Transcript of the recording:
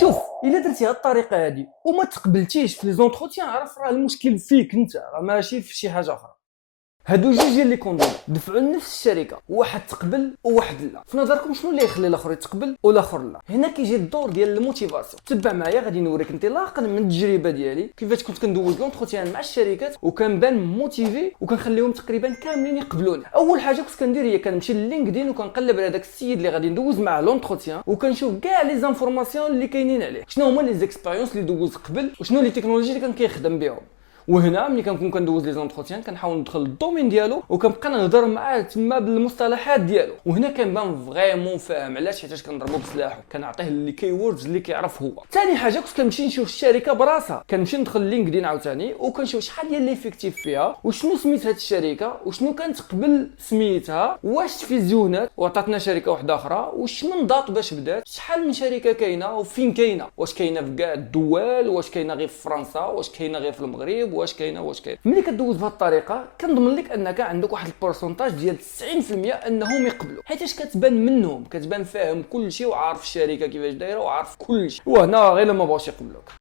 شوف، الا درتي هاد الطريقه هادي وما تقبلتيش في لي زونتروتيان، عرف راه المشكل فيك انت، راه ماشي في شي حاجه اخرى. هادو جوج ديال لي كونديسيون دفعوا لنفس الشركه، واحد تقبل وواحد لا. في نظركم شنو اللي يخلي الاخر يتقبل والاخر لا؟ هنا كيجي الدور ديال الموتيفاسيون. تبع معايا غادي نوريك انطلاقا من التجربه ديالي كيفاش كنت كندوز لونتروتيان مع الشركات وكنبان موتيفي وكنخليهم تقريبا كاملين يقبلوني. اول حاجه كنت كندير هي كنمشي للينكدين وكنقلب على داك السيد اللي غادي ندوز معاه لونتروتيان وكنشوف كاع لي زانفورماسيون اللي كاينين عليه، شنو هما لي زيكسبيريونس اللي دوز قبل وشنو لي تكنولوجي اللي كان كيخدم بهم. وهنا ملي كنكون كندوز لي زونتروتيان كنحاول ندخل للدومين ديالو وكنبقى نهضر معاه تما بالمصطلحات ديالو، وهنا كنبان فريمون فاهم علاش، حيت كنضربو بسلاحو، كنعطيه لي كيوردز اللي كيعرف هو. ثاني حاجه كنت كنمشي نشوف الشركه براسها، كنمشي ندخل لينكدين عاوتاني وكنشوف شحال ديال ليفيكتيف فيها وشنو سميت هاد الشركه وشنو كانت قبل سميتها، واش تفيزيونات وعطاتنا شركه واحده اخرى، وش من داط باش بدات، شحال من شركه كاينه وفين كاينه، واش كاينه في كاع الدول، واش كاينه غير في فرنسا، واش كاينه غير في المغرب، واش كاينه. ملي كدوز بهذه الطريقه كنضمن لك انك عندك واحد البورسونتاج ديال 90% انهم يقبلوا، حيتاش كتبان منهم، كتبان فاهم كل شيء وعارف الشركه كيفاش دايره وعارف كل شيء. وهنا غير لما بغاوش يقبلوك.